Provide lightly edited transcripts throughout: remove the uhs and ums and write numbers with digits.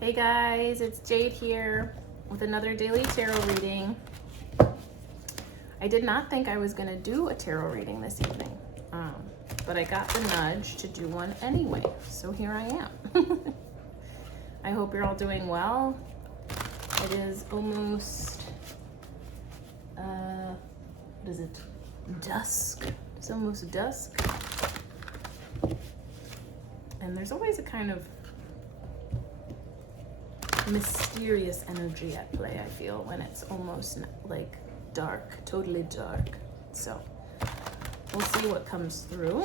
Hey guys, it's Jade here with another daily tarot reading. I did not think I was going to do a tarot reading this evening, but I got the nudge to do one anyway, so here I am. I hope you're all doing well. It is almost, what is it? Dusk. It's almost dusk. And there's always a kind of mysterious energy at play, I feel, when it's almost like dark, totally dark. So we'll see what comes through.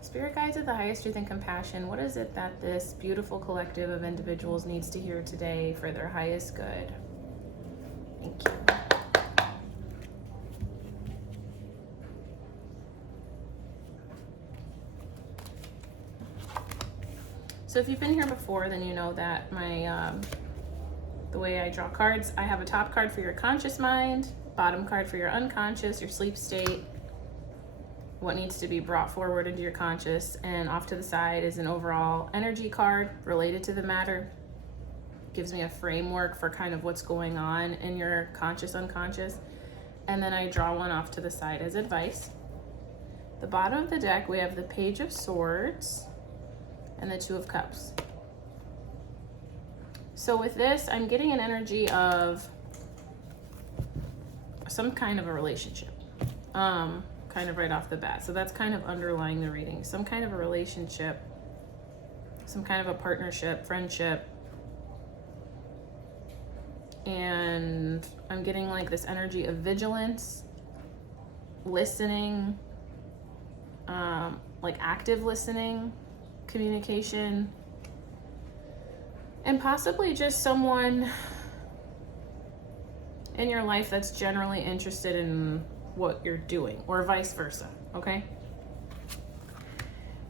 Spirit guides of the highest truth and compassion, what is it that this beautiful collective of individuals needs to hear today for their highest good? Thank you. So if you've been here before, then you know that the way I draw cards, I have a top card for your conscious mind, bottom card for your unconscious, your sleep state, what needs to be brought forward into your conscious, and off to the side is an overall energy card related to the matter. Gives me a framework for kind of what's going on in your conscious, unconscious. And then I draw one off to the side as advice. The bottom of the deck, we have the Page of Swords and the Two of Cups. So with this, I'm getting an energy of some kind of a relationship, kind of right off the bat. So that's kind of underlying the reading. Some kind of a relationship, some kind of a partnership, friendship. And I'm getting like this energy of vigilance, listening, like active listening, communication, and possibly just someone in your life that's generally interested in what you're doing, or vice versa, okay?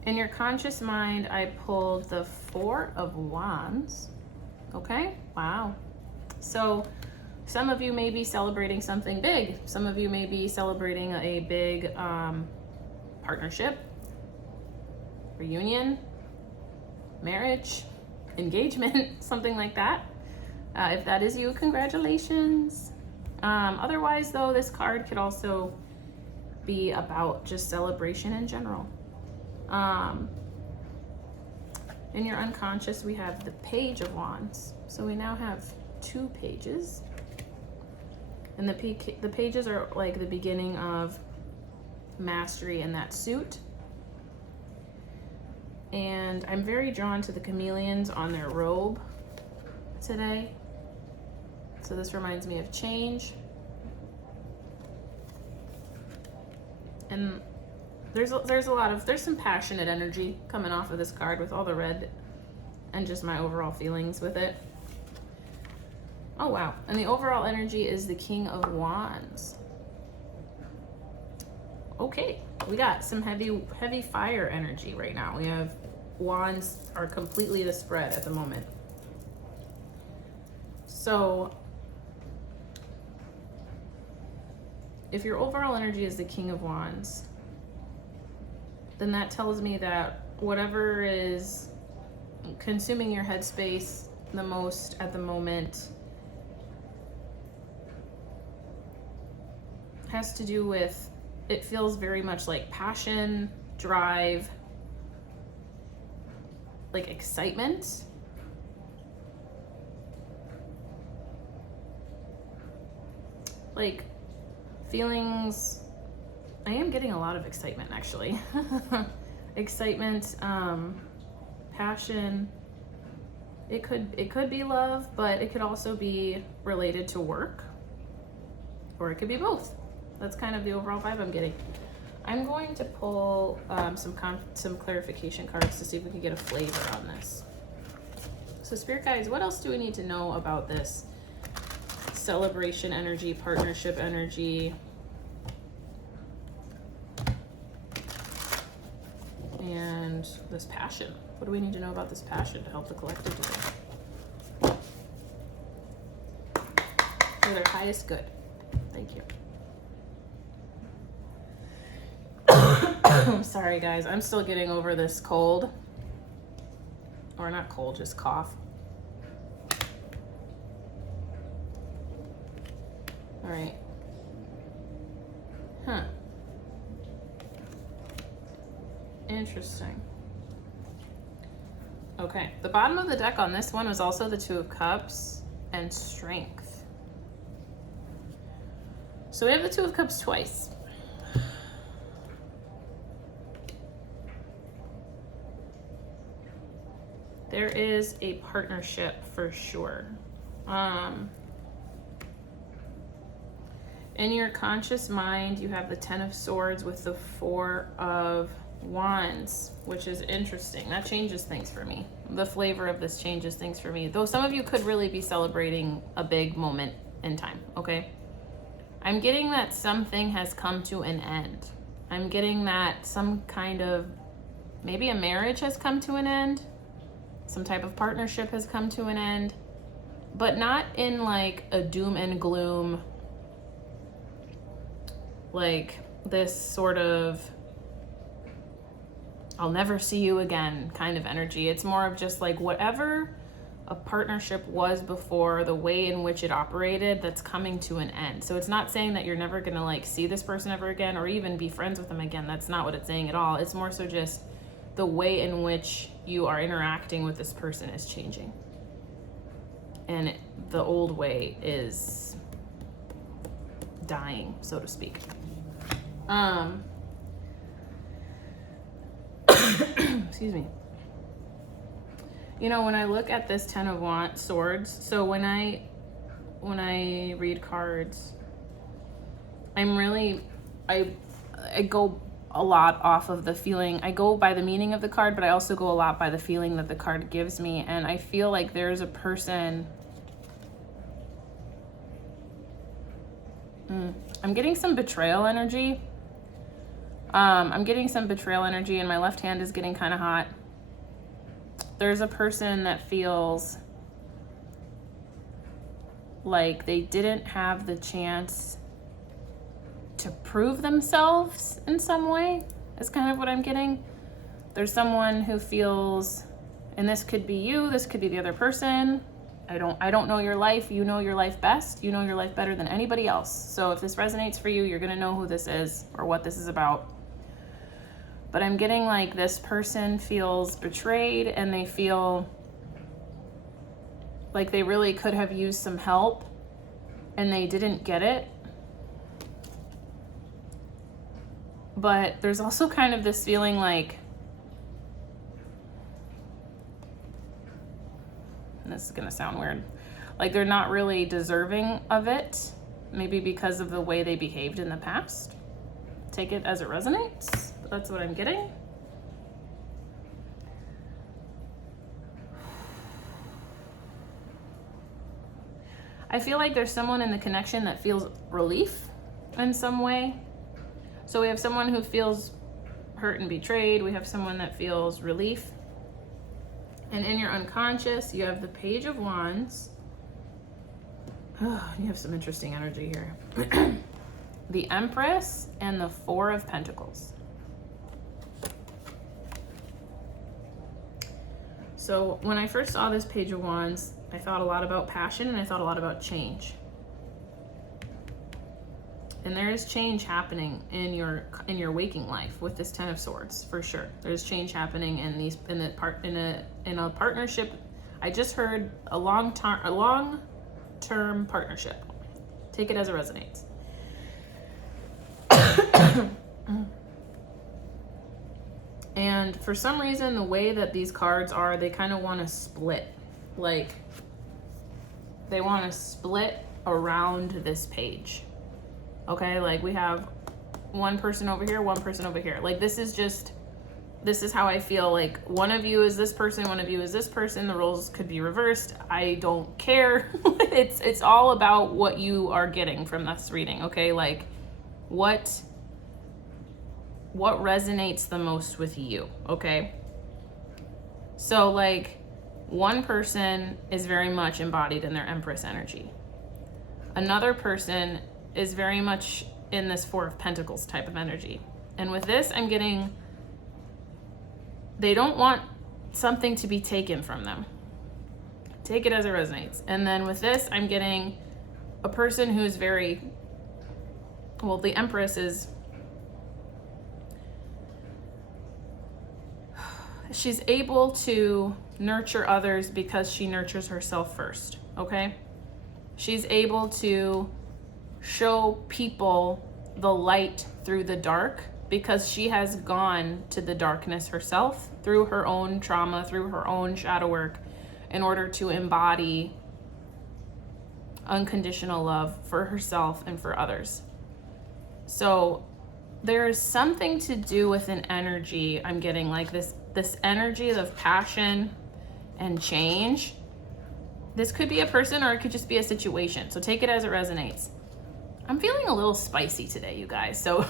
In your conscious mind, I pulled the Four of Wands, okay? Wow. So some of you may be celebrating something big. Some of you may be celebrating a big partnership, reunion, marriage, engagement, something like that. If that is you, congratulations. Otherwise, though, this card could also be about just celebration in general. In your unconscious, we have the Page of Wands. So we now have two pages. And the pages are like the beginning of mastery in that suit. And I'm very drawn to the chameleons on their robe today. So this reminds me of change. And there's some passionate energy coming off of this card with all the red and just my overall feelings with it. Oh wow, and the overall energy is the King of Wands. Okay, we got some heavy fire energy right now. We have wands are completely the spread at the moment. So if your overall energy is the King of Wands, then that tells me that whatever is consuming your headspace the most at the moment has to do with, it feels very much like passion, drive, like excitement. Like feelings, I am getting a lot of excitement actually. Excitement, passion. It could be love, but it could also be related to work, or it could be both. That's kind of the overall vibe I'm getting. I'm going to pull some clarification cards to see if we can get a flavor on this. So Spirit guides, what else do we need to know about this celebration energy, partnership energy, and this passion? What do we need to know about this passion to help the collective today? For their highest good. Thank you. I'm sorry guys, I'm still getting over this cold. Or not cold, just cough. All right. Huh. Interesting. Okay, the bottom of the deck on this one was also the Two of Cups and Strength. So we have the Two of Cups twice. There is a partnership for sure. In your conscious mind, you have the Ten of Swords with the Four of Wands, which is interesting. That changes things for me. The flavor of this changes things for me. Though some of you could really be celebrating a big moment in time, okay? I'm getting that something has come to an end. I'm getting that some kind of, maybe a marriage has come to an end. Some type of partnership has come to an end. But not in like a doom and gloom, like this sort of I'll never see you again kind of energy. It's more of just like whatever a partnership was before, the way in which it operated, that's coming to an end. So it's not saying that you're never gonna like see this person ever again or even be friends with them again. That's not what it's saying at all. It's more so just the way in which you are interacting with this person is changing. And the old way is dying, so to speak. Excuse me. You know, when I look at this Ten of Swords, so when I read cards, I go a lot off of the feeling. I go by the meaning of the card, but I also go a lot by the feeling that the card gives me. And I feel like there's a person. I'm getting some betrayal energy. I'm getting some betrayal energy, and my left hand is getting kind of hot. There's a person that feels like they didn't have the chance to prove themselves in some way, is kind of what I'm getting. There's someone who feels, and this could be you, this could be the other person. I don't know your life. You know your life best. You know your life better than anybody else. So if this resonates for you, you're gonna know who this is or what this is about. But I'm getting like this person feels betrayed, and they feel like they really could have used some help and they didn't get it. But there's also kind of this feeling like, and this is gonna sound weird, like they're not really deserving of it, maybe because of the way they behaved in the past. Take it as it resonates, but that's what I'm getting. I feel like there's someone in the connection that feels relief in some way. So we have someone who feels hurt and betrayed. We have someone that feels relief. And in your unconscious, you have the Page of Wands. Oh, you have some interesting energy here. The Empress and the Four of Pentacles. So when I first saw this Page of Wands, I thought a lot about passion, and I thought a lot about change. And there is change happening in your waking life with this Ten of Swords, for sure. There's change happening in a partnership. I just heard a long-term partnership. Take it as it resonates. And for some reason, the way that these cards are, they kind of want to split. Like, they want to split around this page. Okay, like we have one person over here, one person over here. Like this is how I feel. Like one of you is this person, one of you is this person. The roles could be reversed. I don't care. It's all about what you are getting from this reading, okay? Like what resonates the most with you, okay? So like one person is very much embodied in their Empress energy. Another person is very much in this Four of Pentacles type of energy. And with this, I'm getting, they don't want something to be taken from them. Take it as it resonates. And then with this, I'm getting a person who's very, well, the Empress is, she's able to nurture others because she nurtures herself first, okay? She's able to show people the light through the dark because she has gone to the darkness herself through her own trauma, through her own shadow work, in order to embody unconditional love for herself and for others. So there is something to do with an energy I'm getting, like this energy of passion and change. This could be a person or it could just be a situation. So take it as it resonates. I'm feeling a little spicy today, you guys. So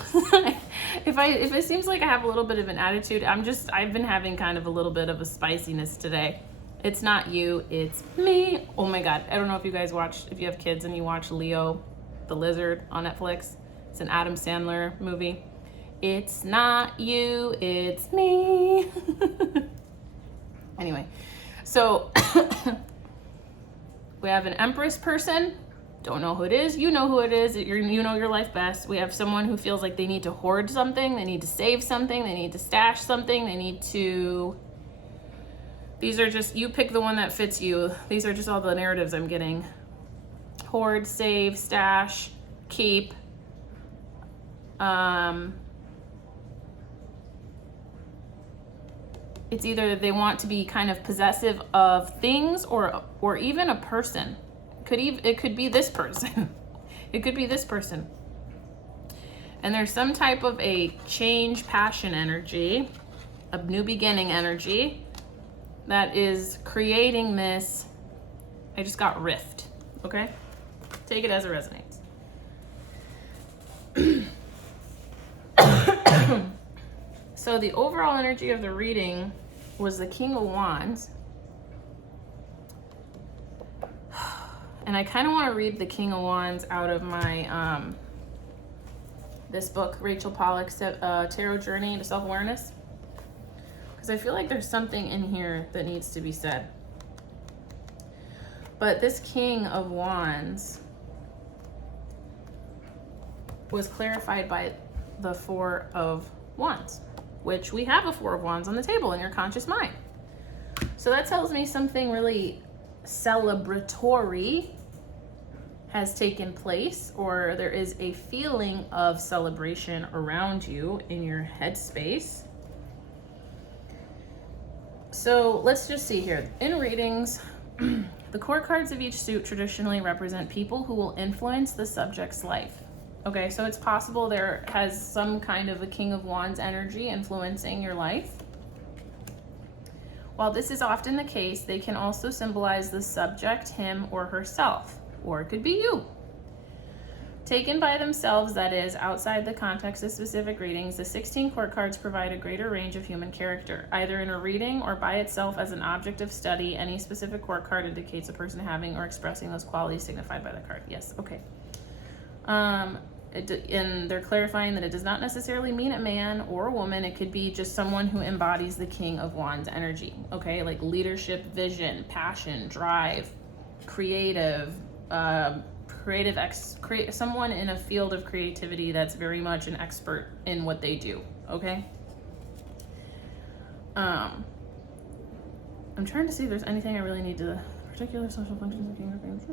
if it seems like I have a little bit of an attitude, I've been having kind of a little bit of a spiciness today. It's not you, it's me. Oh my God. I don't know if you guys if you have kids and you watch Leo the Lizard on Netflix. It's an Adam Sandler movie. It's not you, it's me. Anyway, so we have an Empress person. Don't know who it is. You know who it is. You know your life best. We have someone who feels like they need to hoard something. They need to save something. They need to stash something. They need to... These are just... You pick the one that fits you. These are just all the narratives I'm getting. Hoard, save, stash, keep. It's either they want to be kind of possessive of things or even a person. It could be this person. It could be this person. And there's some type of a change, passion energy, a new beginning energy that is creating this. I just got rift, okay? Take it as it resonates. So the overall energy of the reading was the King of Wands. And I kind of want to read the King of Wands out of my, this book, Rachel Pollack's Tarot Journey to Self-Awareness. Because I feel like there's something in here that needs to be said. But this King of Wands was clarified by the Four of Wands, which we have a Four of Wands on the table in your conscious mind. So that tells me something really celebratory has taken place, or there is a feeling of celebration around you in your headspace. So let's just see here. In readings, the court cards of each suit traditionally represent people who will influence the subject's life. Okay, so it's possible there has some kind of a King of Wands energy influencing your life. While this is often the case, they can also symbolize the subject, him or herself, or it could be you. Taken by themselves, that is, outside the context of specific readings, the 16 court cards provide a greater range of human character. Either in a reading or by itself as an object of study, any specific court card indicates a person having or expressing those qualities signified by the card. Yes, okay. And they're clarifying that it does not necessarily mean a man or a woman. It could be just someone who embodies the King of Wands energy, okay? Like leadership, vision, passion, drive, creative, someone in a field of creativity that's very much an expert in what they do, okay? I'm trying to see if there's anything I really need to... Particular social functions of King of Wands.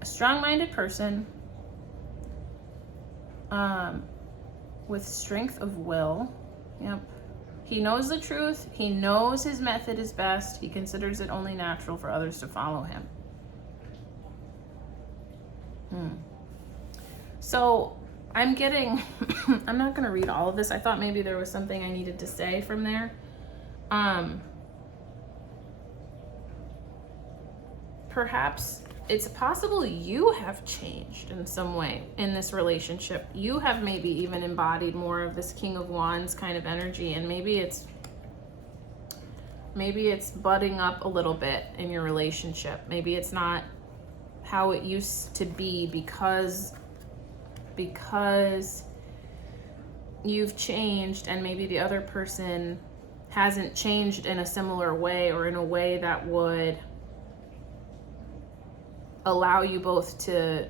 A strong-minded person with strength of will. Yep. He knows the truth. He knows his method is best. He considers it only natural for others to follow him. So I'm getting, I'm not going to read all of this. I thought maybe there was something I needed to say from there. Perhaps it's possible you have changed in some way in this relationship. You have maybe even embodied more of this King of Wands kind of energy, and maybe it's budding up a little bit in your relationship. Maybe it's not how it used to be because you've changed and maybe the other person hasn't changed in a similar way or in a way that would allow you both to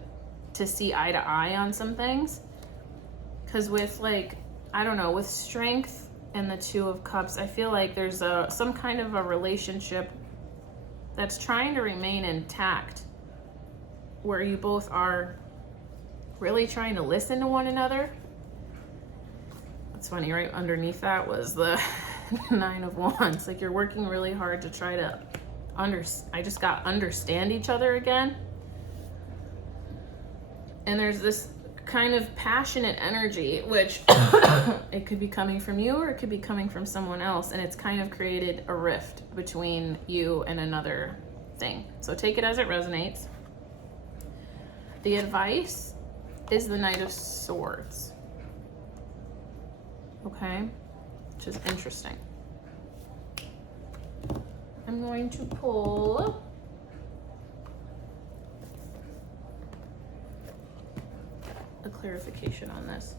see eye to eye on some things. Because with like, I don't know, with Strength and the Two of Cups, I feel like there's some kind of a relationship that's trying to remain intact, where you both are really trying to listen to one another. It's funny, right underneath that was the Nine of Wands. Like, you're working really hard to try to understand each other again. And there's this kind of passionate energy, which it could be coming from you or it could be coming from someone else, and it's kind of created a rift between you and another thing. So take it as it resonates. The advice is the Knight of Swords. Okay, which is interesting. I'm going to pull a clarification on this.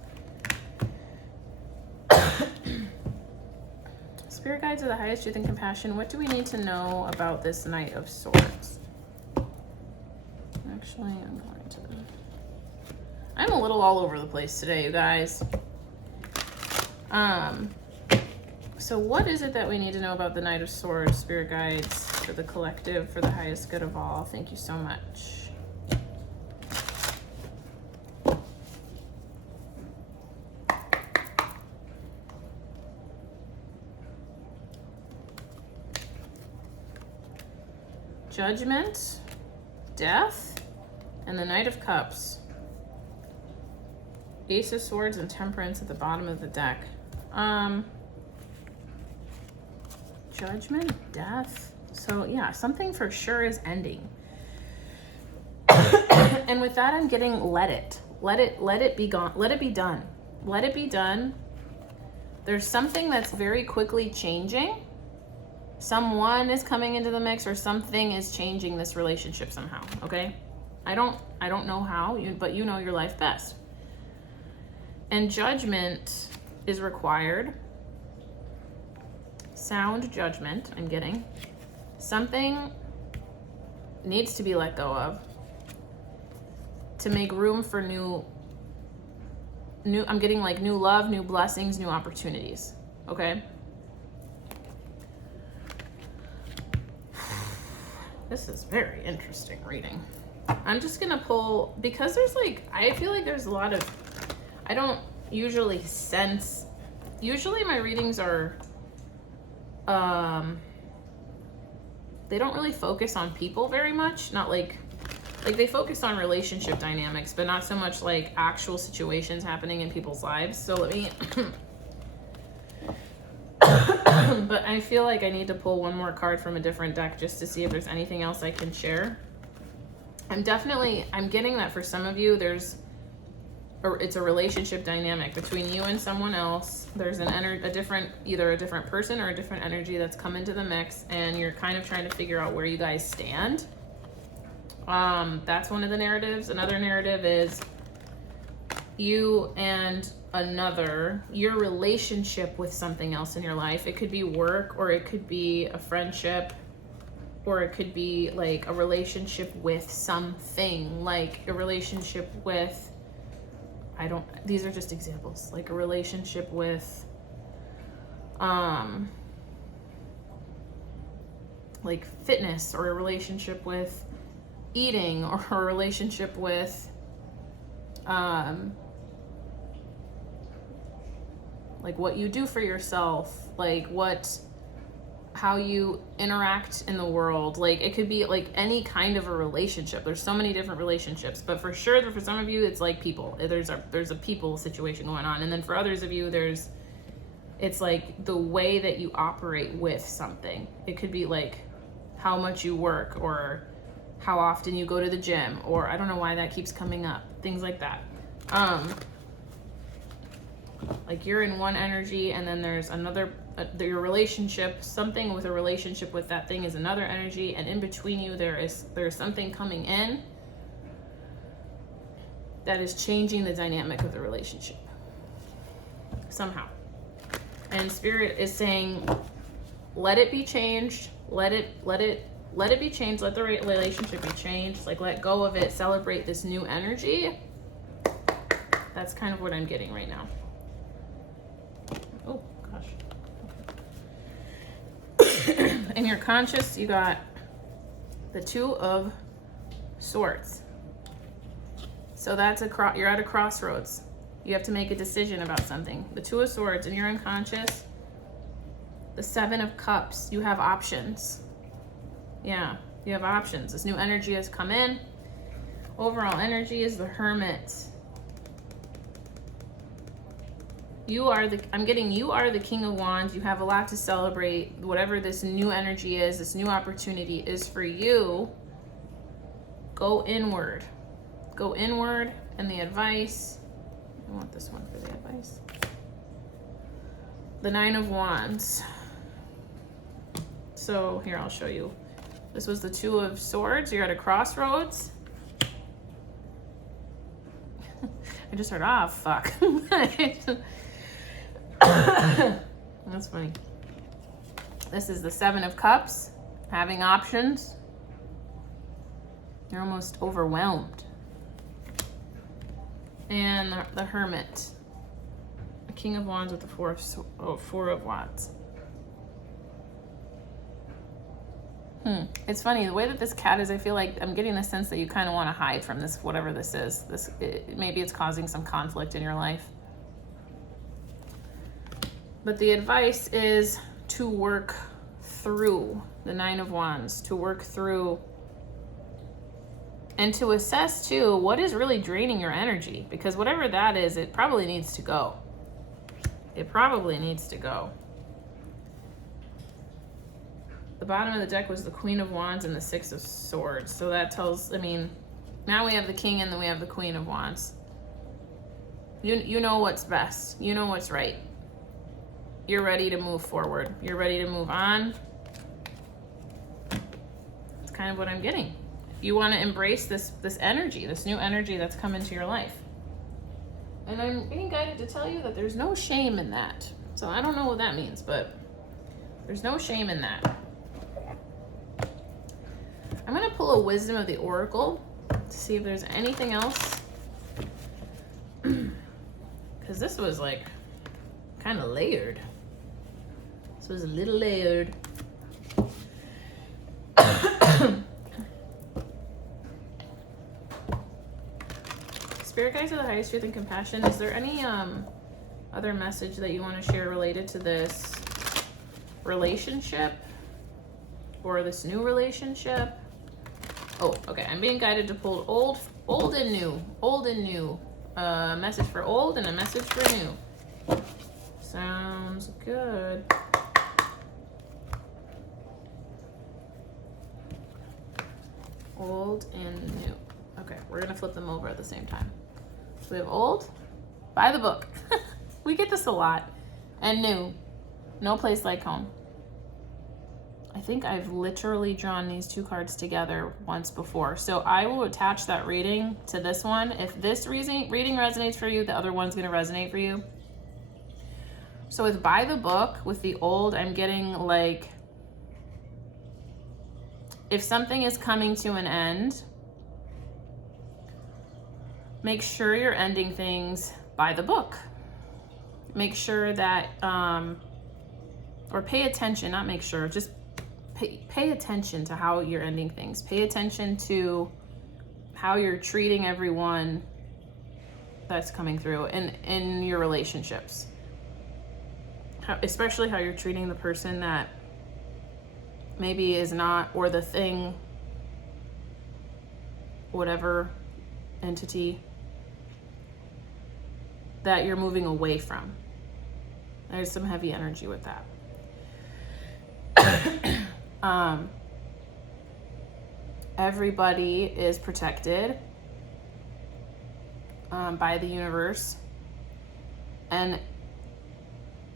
Spirit guides are the highest truth and compassion. What do we need to know about this Knight of Swords? Actually, I'm a little all over the place today, you guys. So what is it that we need to know about the Knight of Swords, Spirit guides, for the collective, for the highest good of all? Thank you so much. Judgment, Death, and the Knight of Cups. Ace of Swords and Temperance at the bottom of the deck. Judgment, Death. So yeah, something for sure is ending. And with that, I'm getting let it be gone. Let it be done. Let it be done. There's something that's very quickly changing. Someone is coming into the mix, or something is changing this relationship somehow. Okay, I don't know how, but you know your life best. And judgment is required. Sound judgment, I'm getting. Something needs to be let go of to make room for new, I'm getting like new love, new blessings, new opportunities. Okay? This is very interesting reading. I'm just gonna pull, because there's like, I feel like there's a lot of, I don't usually sense, usually my readings are, they don't really focus on people very much. Not like they focus on relationship dynamics, but not so much like actual situations happening in people's lives. So let me, but I feel like I need to pull one more card from a different deck just to see if there's anything else I can share. I'm getting that for some of you, it's a relationship dynamic between you and someone else. There's either a different person or a different energy that's come into the mix, and you're kind of trying to figure out where you guys stand. That's one of the narratives. Another narrative is you and your relationship with something else in your life. It could be work, or it could be a friendship, or it could be like a relationship with something, like a relationship with, these are just examples, like a relationship with, like fitness, or a relationship with eating, or a relationship with, like what you do for yourself, like how you interact in the world. Like it could be like any kind of a relationship. There's so many different relationships, but for sure, for some of you, it's like people. There's a people situation going on. And then for others of you, it's like the way that you operate with something. It could be like how much you work, or how often you go to the gym, or I don't know why that keeps coming up, things like that. Like you're in one energy, and then there's another, your relationship, something with a relationship with that thing is another energy, and in between you there's something coming in that is changing the dynamic of the relationship somehow. And Spirit is saying, let it be changed. Let it be changed. Let the relationship be changed. Like, let go of it. Celebrate this new energy. That's kind of what I'm getting right now. Oh, gosh. In your conscious, you got the Two of Swords. So that's you're at a crossroads. You have to make a decision about something. The Two of Swords in your unconscious. The Seven of Cups. You have options. Yeah, you have options. This new energy has come in. Overall energy is the Hermit. I'm getting you are the King of Wands. You have a lot to celebrate. Whatever this new energy is, this new opportunity is for you. Go inward. Go inward. And the advice, I want this one for the advice. The Nine of Wands. So here, I'll show you. This was the Two of Swords. You're at a crossroads. I just heard, fuck. That's funny. This is the Seven of Cups. Having options. You're almost overwhelmed. And the Hermit. The King of Wands with the Four of Wands. It's funny, the way that this cat is, I feel like I'm getting the sense that you kind of want to hide from this, whatever this is. Maybe it's causing some conflict in your life. But the advice is to work through the Nine of Wands, to work through and to assess too what is really draining your energy, because whatever that is, it probably needs to go. It probably needs to go. The bottom of the deck was the Queen of Wands and the Six of Swords. So that tells, now we have the King and then we have the Queen of Wands. You know what's best. You know what's right. You're ready to move forward. You're ready to move on. That's kind of what I'm getting. You want to embrace this energy, this new energy that's come into your life. And I'm being guided to tell you that there's no shame in that. So I don't know what that means, but there's no shame in that. I'm going to pull a Wisdom of the Oracle to see if there's anything else. Because this was like kind of layered. This was a little layered. Spirit guides of the highest truth and compassion. Is there any other message that you want to share related to this relationship or this new relationship? Oh, okay. I'm being guided to pull old and new. Old and new. A message for old and a message for new. Sounds good. Old and new. Okay, we're gonna flip them over at the same time. So we have old, by the book. We get this a lot. And new, no place like home. I think I've literally drawn these two cards together once before. So I will attach that reading to this one. If this reading resonates for you, the other one's gonna resonate for you. So with by the book, with the old, I'm getting like, if something is coming to an end, make sure you're ending things by the book. Make sure that, or pay attention, not make sure, just pay attention to how you're ending things. Pay attention to how you're treating everyone that's coming through in your relationships. Especially how you're treating the person that maybe is not, or the thing, whatever entity that you're moving away from. There's some heavy energy with that. Everybody is protected by the universe, and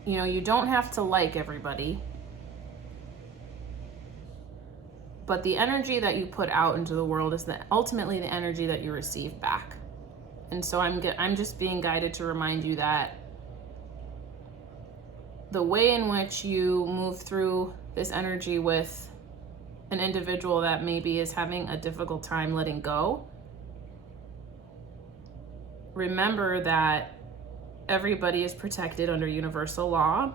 you don't have to like everybody, but the energy that you put out into the world is ultimately the energy that you receive back. And so I'm just being guided to remind you that the way in which you move through this energy with an individual that maybe is having a difficult time letting go, remember that everybody is protected under universal law.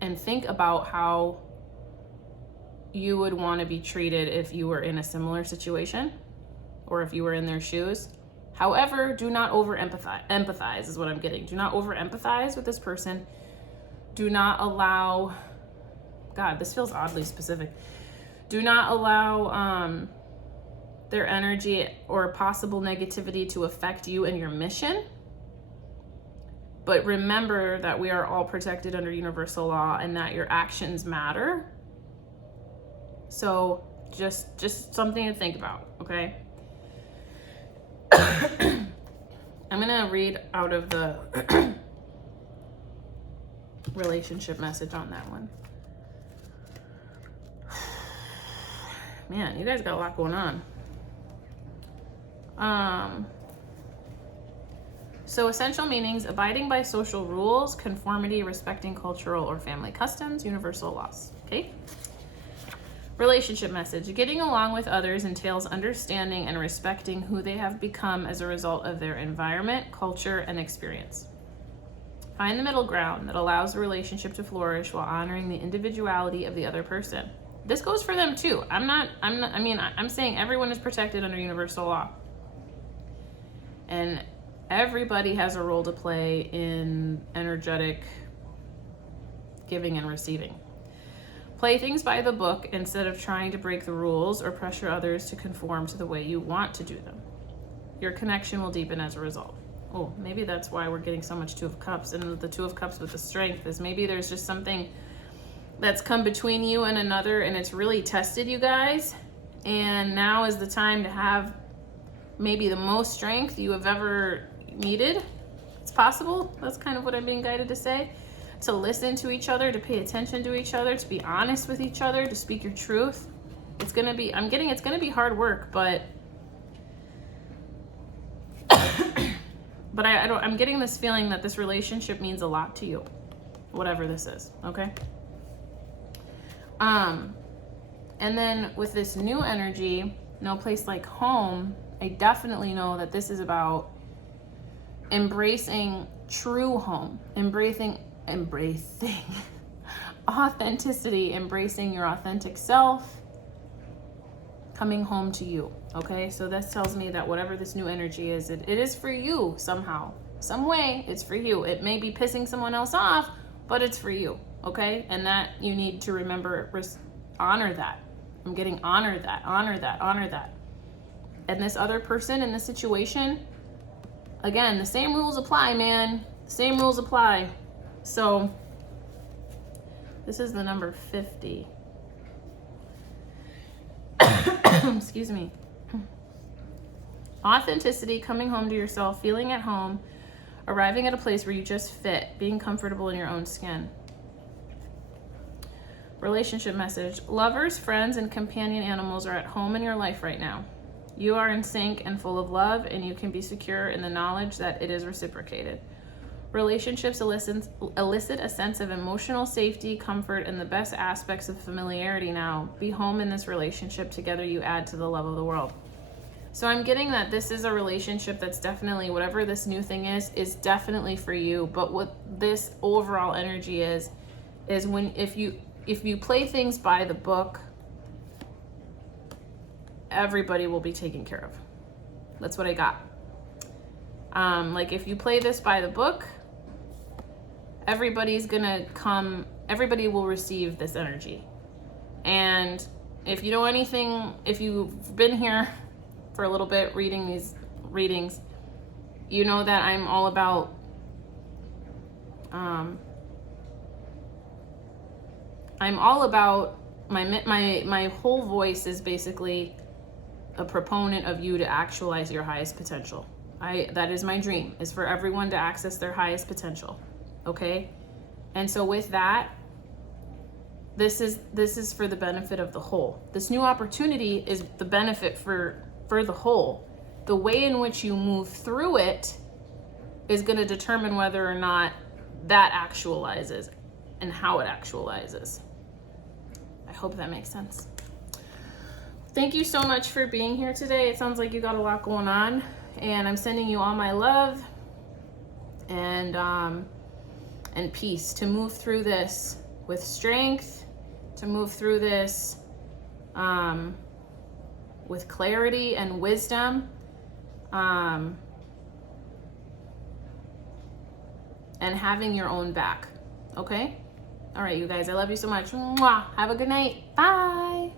And think about how you would want to be treated if you were in a similar situation or if you were in their shoes. However, do not over empathize is what I'm getting. Do not over empathize with this person. Do not allow, God, this feels oddly specific. Do not allow their energy or possible negativity to affect you and your mission. But remember that we are all protected under universal law and that your actions matter. So just something to think about, okay? I'm gonna read out of the relationship message on that one. Man, you guys got a lot going on. So essential meanings: abiding by social rules, conformity, respecting cultural or family customs, universal laws. Okay. Relationship message: getting along with others entails understanding and respecting who they have become as a result of their environment, culture, and experience. Find the middle ground that allows the relationship to flourish while honoring the individuality of the other person. This goes for them too. I'm saying everyone is protected under universal law. And everybody has a role to play in energetic giving and receiving. Play things by the book instead of trying to break the rules or pressure others to conform to the way you want to do them. Your connection will deepen as a result. Oh, maybe that's why we're getting so much Two of Cups. And the Two of Cups with the strength is maybe there's just something that's come between you and another and it's really tested you guys. And now is the time to have maybe the most strength you have ever needed. It's possible. That's kind of what I'm being guided to say. To listen to each other, to pay attention to each other, to be honest with each other, to speak your truth. It's going to be hard work, but I'm getting this feeling that this relationship means a lot to you, whatever this is, okay? And then with this new energy, no place like home, I definitely know that this is about embracing true home, embracing authenticity, embracing your authentic self, coming home to you, okay? So this tells me that whatever this new energy is, it is for you somehow, some way, it's for you. It may be pissing someone else off, but it's for you, okay? And that you need to remember, honor that. I'm getting honor that. And this other person in this situation, again, the same rules apply, man. The same rules apply. So this is the number 50. Excuse me. Authenticity, coming home to yourself, feeling at home, arriving at a place where you just fit, being comfortable in your own skin. Relationship message: lovers, friends, and companion animals are at home in your life right now. You are in sync and full of love, and you can be secure in the knowledge that it is reciprocated. Relationships elicit a sense of emotional safety, comfort, and the best aspects of familiarity now. Be home in this relationship. Together you add to the love of the world. So I'm getting that this is a relationship that's definitely, whatever this new thing is definitely for you. But what this overall energy is when if you play things by the book, everybody will be taken care of. That's what I got. Like if you play this by the book, everybody will receive this energy. And if you know anything, if you've been here for a little bit reading these readings, you know that I'm all about my whole voice is basically a proponent of you to actualize your highest potential. That is my dream, is for everyone to access their highest potential. Okay? And so with that, this is for the benefit of the whole. This new opportunity is the benefit for for the whole. The way in which you move through it is going to determine whether or not that actualizes and how it actualizes. I hope that makes sense. Thank you so much for being here today. It sounds like you got a lot going on, and I'm sending you all my love and peace to move through this with strength, to move through this with clarity and wisdom, and having your own back. Okay? All right, you guys, I love you so much. Mwah. Have a good night. Bye.